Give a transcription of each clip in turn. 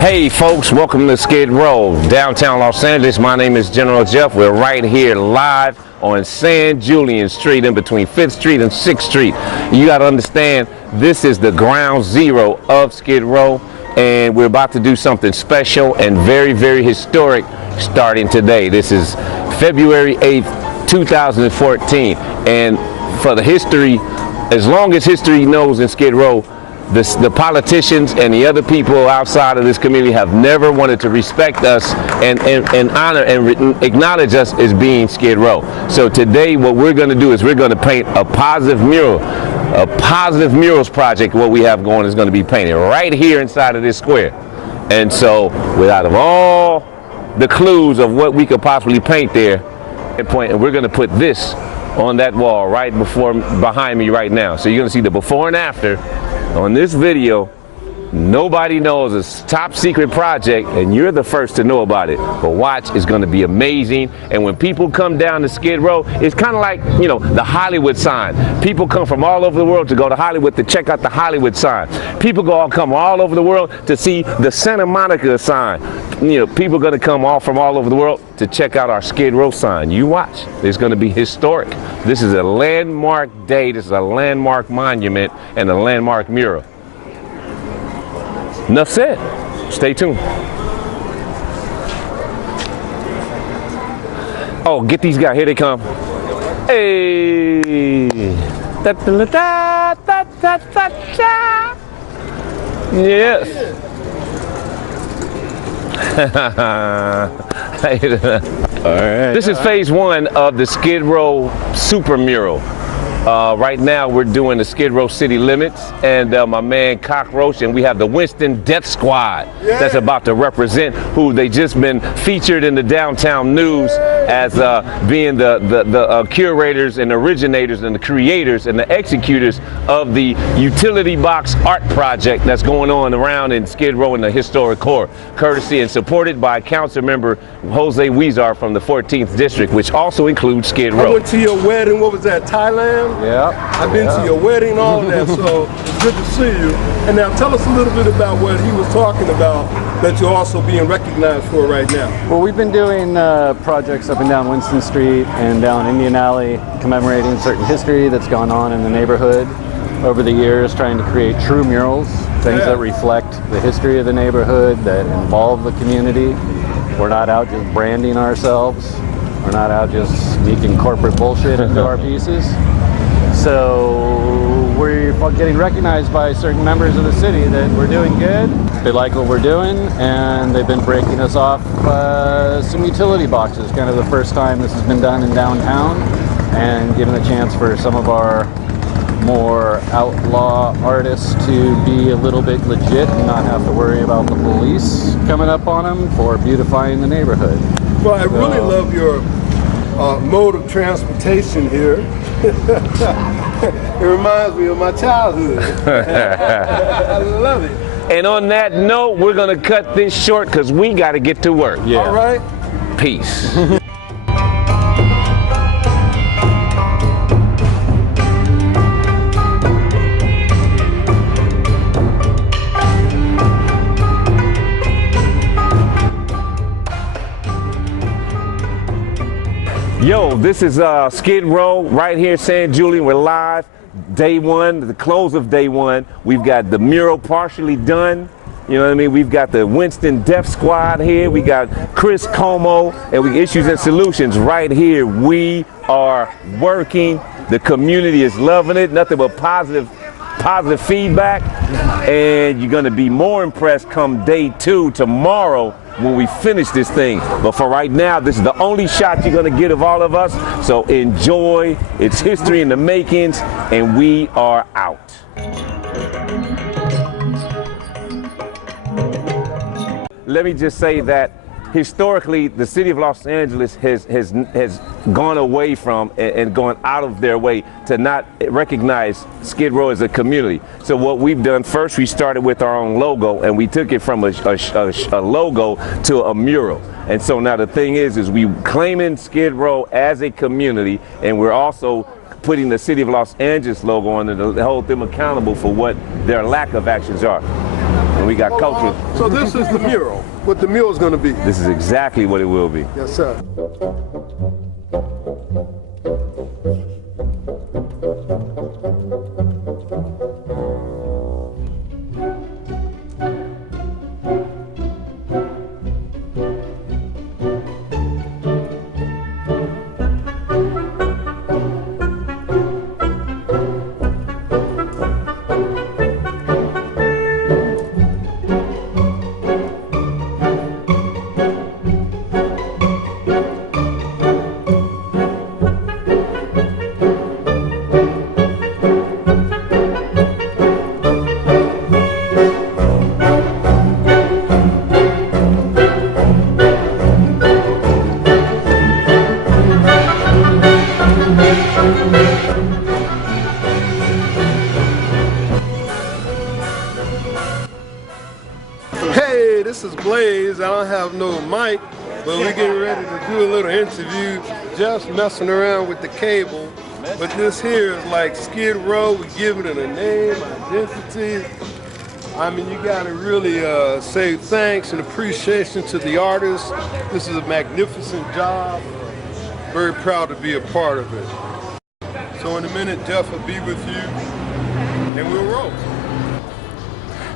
Hey folks, welcome to Skid Row, downtown Los Angeles. My name is General Jeff. We're right here live on San Julian Street in between 5th Street and 6th Street. You got to understand, this is the ground zero of Skid Row, and we're about to do something special and very, very historic starting today. This is February 8th, 2014, and for the history, as long as history knows in Skid Row, the politicians and the other people outside of this community have never wanted to respect us and honor and acknowledge us as being Skid Row. So today what we're going to do is we're going to paint a positive mural. A positive murals project. What we have going is going to be painted right here inside of this square. And so without of all the clues of what we could possibly paint there, and we're going to put this on that wall right behind me right now. So you're going to see the before and after on this video. Nobody knows it's a top secret project, and you're the first to know about it. But watch, it's going to be amazing. And when people come down to Skid Row, it's kind of like, you know, the Hollywood sign. People come from all over the world to go to Hollywood to check out the Hollywood sign. People come all over the world to see the Santa Monica sign. You know, people are going to come from all over the world to check out our Skid Row sign. You watch. It's going to be historic. This is a landmark day. This is a landmark monument and a landmark mural. Enough said. Stay tuned. Oh, get these guys. Here they come. Hey. Da, da, da, da, da, da, da. Yes. All right. This is phase one of the Skid Row super mural. Right now we're doing the Skid Row city limits, and my man Cockroach, and we have the Winston Death Squad that's about to represent, who they just been featured in the downtown news as being the curators and originators and the creators and the executors of the utility box art project that's going on around in Skid Row in the historic core, courtesy and supported by council member Jose Huizar from the 14th district, which also includes Skid Row. I went to your wedding. What was that, Thailand? Yeah. I've been to your wedding, all that, so it's good to see you. And now tell us a little bit about what he was talking about that you're also being recognized for right now. Well, we've been doing projects up and down Winston Street and down Indian Alley, commemorating certain history that's gone on in the neighborhood over the years, trying to create true murals, things that reflect the history of the neighborhood, that involve the community. We're not out just branding ourselves. We're not out just sneaking corporate bullshit into our pieces. So we're getting recognized by certain members of the city that we're doing good. They like what we're doing, and they've been breaking us off some utility boxes. Kind of the first time this has been done in downtown, and giving a chance for some of our more outlaw artists to be a little bit legit and not have to worry about the police coming up on them for beautifying the neighborhood. Well, I really love your mode of transportation here. It reminds me of my childhood. I love it. And on that note, we're going to cut this short because we got to get to work. Yeah. All right. Peace. Yo, this is Skid Row right here, San Julian. We're live, day one, the close of day one. We've got the mural partially done. You know what I mean? We've got the Winston Death Squad here. We got Chris Como, and we Issues and Solutions right here. We are working. The community is loving it. Nothing but positive feedback. And you're gonna be more impressed come day two tomorrow when we finish this thing. But for right now, this is the only shot you're gonna get of all of us. So enjoy. It's history in the makings, and we are out. Let me just say that historically, the city of Los Angeles has gone away from and gone out of their way to not recognize Skid Row as a community. So what we've done, first we started with our own logo, and we took it from a logo to a mural. And so now the thing is we claiming Skid Row as a community, and we're also putting the city of Los Angeles logo on it to hold them accountable for what their lack of actions are. And we got culture. So this is the mural, what the mural is going to be. This is exactly what it will be. Yes, sir. Hey, this is Blaze. I don't have no mic, but we're getting ready to do a little interview. Just messing around with the cable. But this here is like Skid Row. We give it a name, identity. I mean, you gotta really say thanks and appreciation to the artists. This is a magnificent job. Very proud to be a part of it. So in a minute, Jeff will be with you, and we'll roll.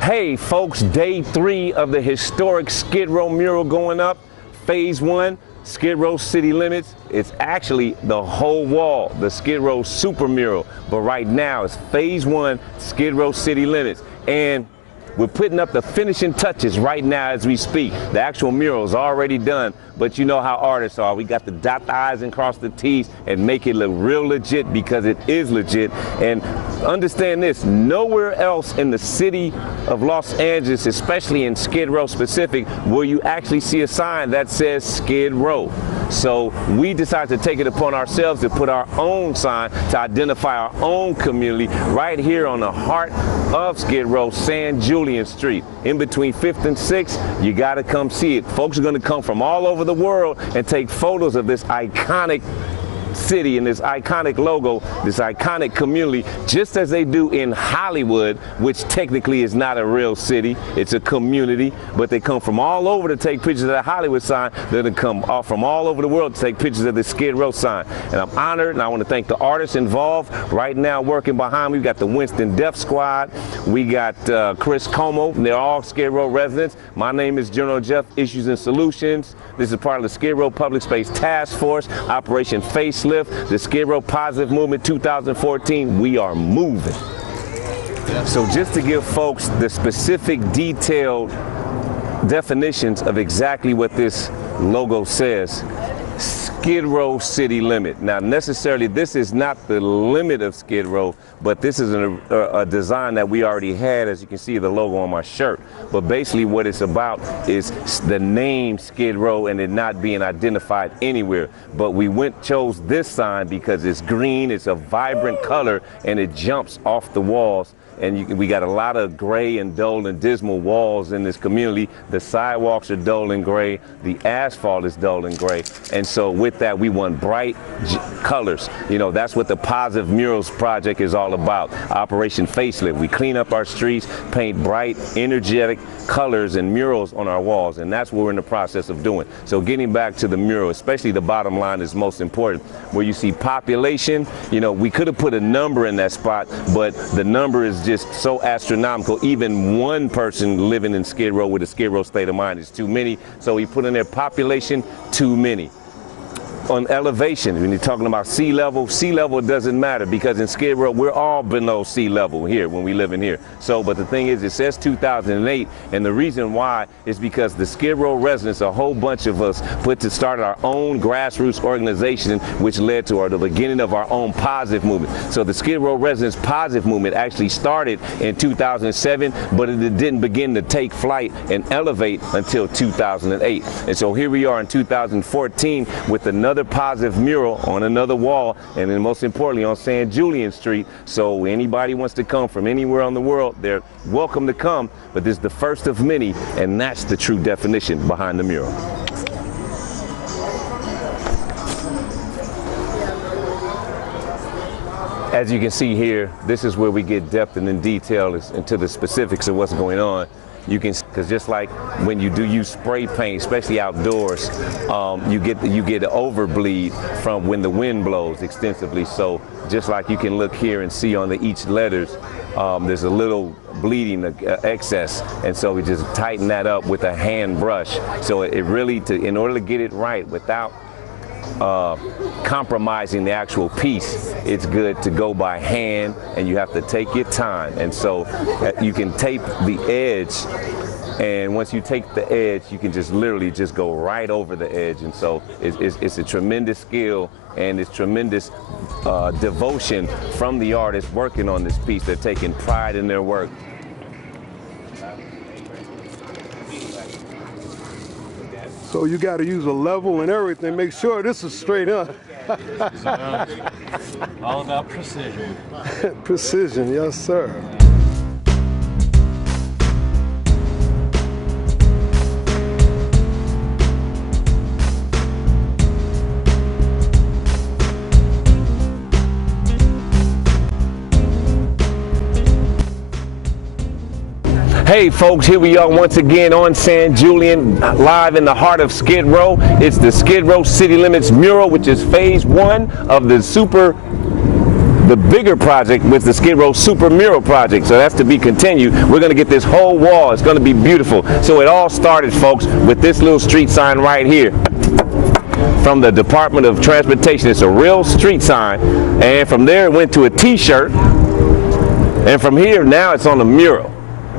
Hey folks, day 3 of the historic Skid Row mural going up. Phase 1, Skid Row city limits. It's actually the whole wall, the Skid Row super mural. But right now it's phase 1, Skid Row city limits. And we're putting up the finishing touches right now as we speak. The actual mural is already done, but you know how artists are. We got to dot the I's and cross the T's and make it look real legit, because it is legit. And understand this, nowhere else in the city of Los Angeles, especially in Skid Row specific, will you actually see a sign that says Skid Row. So we decided to take it upon ourselves to put our own sign to identify our own community right here on the heart of Skid Row, San Julian Street. In between 5th and 6th, you gotta come see it. Folks are gonna come from all over the world and take photos of this iconic city and this iconic logo, this iconic community, just as they do in Hollywood, which technically is not a real city, it's a community, but they come from all over to take pictures of the Hollywood sign. They're gonna come from all over the world to take pictures of the Skid Row sign. And I'm honored, and I want to thank the artists involved right now working behind me. We got the Winston Deaf Squad, we got Chris Como, and they're all Skid Row residents. My name is General Jeff, Issues and Solutions. This is part of the Skid Row Public Space Task Force, Operation Facelift, the Skid Row Positive Movement 2014. We are moving. So just to give folks the specific detailed definitions of exactly what this logo says, Skid Row city limit. Now necessarily this is not the limit of Skid Row, but this is a design that we already had, as you can see the logo on my shirt. But basically what it's about is the name Skid Row and it not being identified anywhere. But we chose this sign because it's green, it's a vibrant color, and it jumps off the walls. And we got a lot of gray and dull and dismal walls in this community. The sidewalks are dull and gray. The asphalt is dull and gray. And so with that, we want bright colors. You know, that's what the Positive Murals Project is all about. Operation Facelift. We clean up our streets, paint bright, energetic colors and murals on our walls. And that's what we're in the process of doing. So getting back to the mural, especially the bottom line is most important. Where you see population, you know, we could have put a number in that spot, but the number is just so astronomical. Even one person living in Skid Row with a Skid Row state of mind is too many. So we put in there population, too many. On elevation, when you're talking about sea level doesn't matter, because in Skid Row, we're all below sea level here when we live in here. So, but the thing is, it says 2008, and the reason why is because the Skid Row residents, a whole bunch of us, started our own grassroots organization, which led to the beginning of our own positive movement. So the Skid Row residents positive movement actually started in 2007, but it didn't begin to take flight and elevate until 2008. And so here we are in 2014 with another positive mural on another wall, and then most importantly on San Julian Street. So anybody wants to come from anywhere on the world, they're welcome to come, but this is the first of many, and that's the true definition behind the mural. As you can see here, this is where we get depth and in detail into the specifics of what's going on. You can, because just like when you do use spray paint, especially outdoors, you get overbleed from when the wind blows extensively. So just like you can look here and see on each letters, there's a little bleeding excess, and so we just tighten that up with a hand brush. So it really, in order to get it right without compromising the actual piece, it's good to go by hand, and you have to take your time. And so you can tape the edge, and once you take the edge, you can just literally just go right over the edge. And so it's a tremendous skill, and it's tremendous devotion from the artists working on this piece. They're taking pride in their work. So you got to use a level and everything. Make sure this is straight up. All about precision. Precision, yes, sir. Hey folks, here we are once again on San Julian, live in the heart of Skid Row. It's the Skid Row City Limits Mural, which is phase 1 of the bigger project with the Skid Row Super Mural project. So that's to be continued. We're going to get this whole wall. It's going to be beautiful. So it all started, folks, with this little street sign right here from the Department of Transportation. It's a real street sign, and from there it went to a t-shirt, and from here now it's on a mural.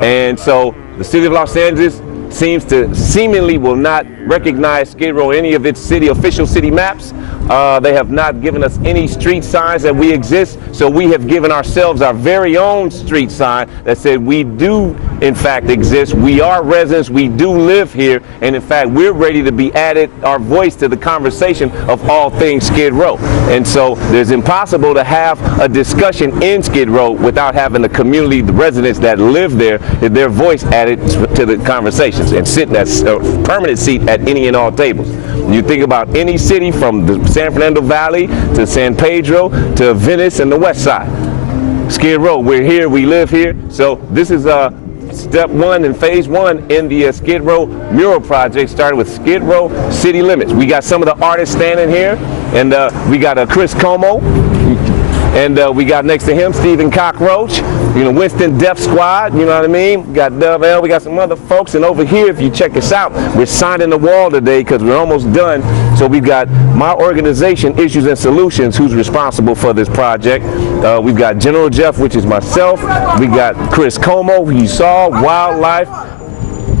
And so the city of Los Angeles seemingly will not recognize Skid Row in any of its official city maps. They have not given us any street signs that we exist, so we have given ourselves our very own street sign that said we do in fact exist. We are residents, we do live here, and in fact we're ready to be added our voice to the conversation of all things Skid Row. And so it's impossible to have a discussion in Skid Row without having the community, the residents that live there, their voice added to the conversations and sit in that permanent seat at any and all tables. You think about any city from the San Fernando Valley to San Pedro to Venice and the West Side. Skid Row, we're here, we live here. So this is step 1 in phase 1 in the Skid Row mural project, started with Skid Row City Limits. We got some of the artists standing here, and we got Chris Como, and we got next to him Stephen Cockroach, Winston Def Squad, you know what I mean? We got Dove L, we got some other folks, and over here, if you check us out, we're signing the wall today because we're almost done. So we've got my organization, Issues and Solutions, who's responsible for this project. We've got General Jeff, which is myself. We got Chris Como, who you saw, Wildlife.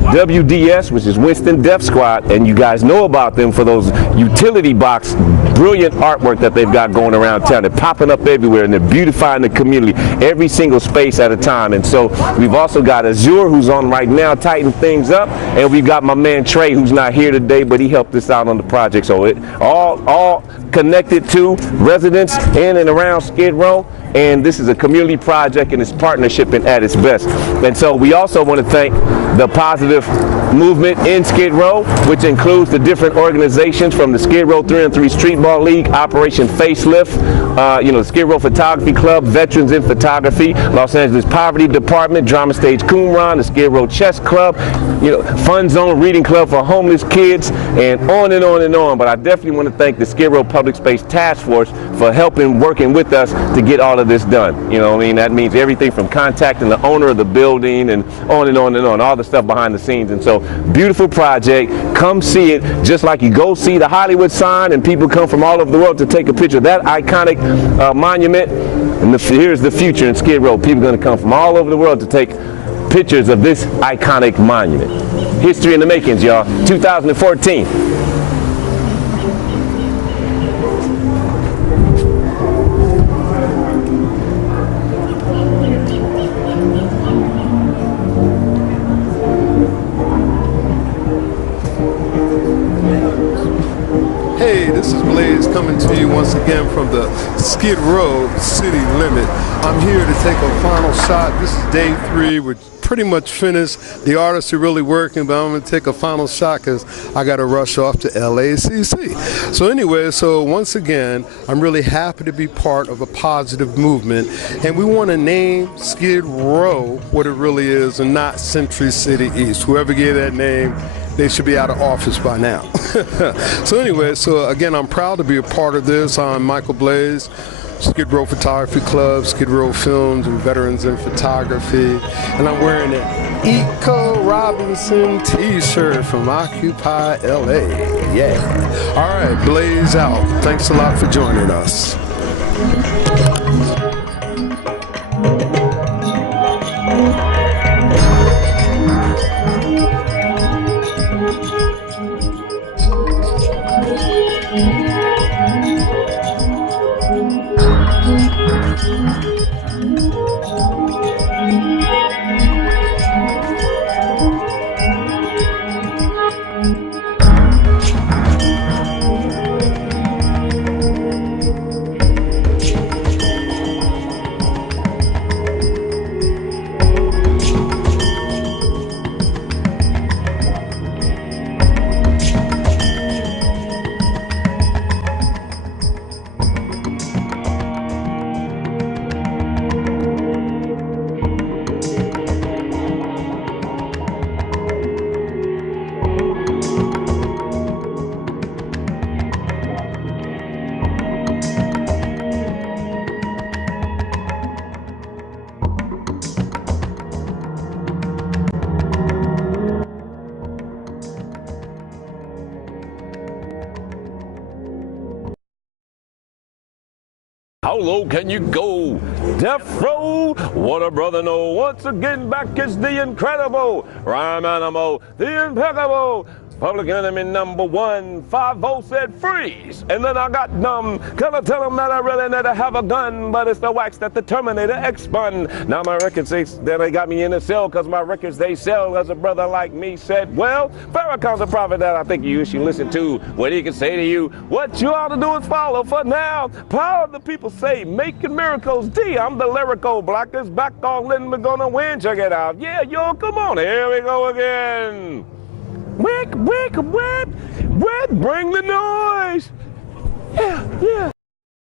WDS, which is Winston Def Squad, and you guys know about them for those utility box, brilliant artwork that they've got going around town. They're popping up everywhere, and they're beautifying the community, every single space at a time. And so we've also got Azure, who's on right now, tighten things up, and we've got my man Trey, who's not here today, but he helped us out on the project. So it all connected to residents in and around Skid Row. And this is a community project, and it's partnership at its best. And so we also want to thank the positive movement in Skid Row, which includes the different organizations from the Skid Row 3-on-3 Streetball League, Operation Facelift, the Skid Row Photography Club, Veterans in Photography, Los Angeles Poverty Department, Drama Stage Qumran, the Skid Row Chess Club, Fun Zone Reading Club for homeless kids, and on and on and on. But I definitely want to thank the Skid Row Public Space Task Force for working with us to get all of this done. You know what I mean? That means everything from contacting the owner of the building and on and on and on, all the stuff behind the scenes. And so, beautiful project. Come see it, just like you go see the Hollywood sign and people come from all over the world to take a picture of that iconic monument. And here's the future in Skid Row. People are going to come from all over the world to take pictures of this iconic monument. History in the makings, y'all. 2014. This is Blaze coming to you once again from the Skid Row city limit. I'm here to take a final shot. This is day 3. We're pretty much finished. The artists are really working, but I'm going to take a final shot because I got to rush off to LACC. So anyway, so once again, I'm really happy to be part of a positive movement, and we want to name Skid Row what it really is and not Century City East. Whoever gave that name, they should be out of office by now. So anyway, so again, I'm proud to be a part of this. I'm Michael Blaze, Skid Row Photography Club, Skid Row Films, and Veterans in Photography. And I'm wearing an Eco Robinson t-shirt from Occupy LA. Yeah. All right, Blaze out. Thanks a lot for joining us. How low can you go? Death row, what a brother know. Once again, back is the incredible rhyme animal, the impeccable. Public enemy number 1, 5-0 said freeze. And then I got numb. Gonna tell him that I really need to have a gun, but it's the wax that the Terminator X spun. Now my records, they got me in a cell, cause my records they sell, as a brother like me said. Well, Farrakhan's a prophet that I think you should listen to. What he can say to you, what you ought to do is follow. For now, power of the people say, making miracles. D, I'm the lyrical black is back on Lynn, we're gonna win, check it out. Yeah, yo, come on, here we go again. Wick, wick, whip, whip, bring the noise. Yeah, yeah.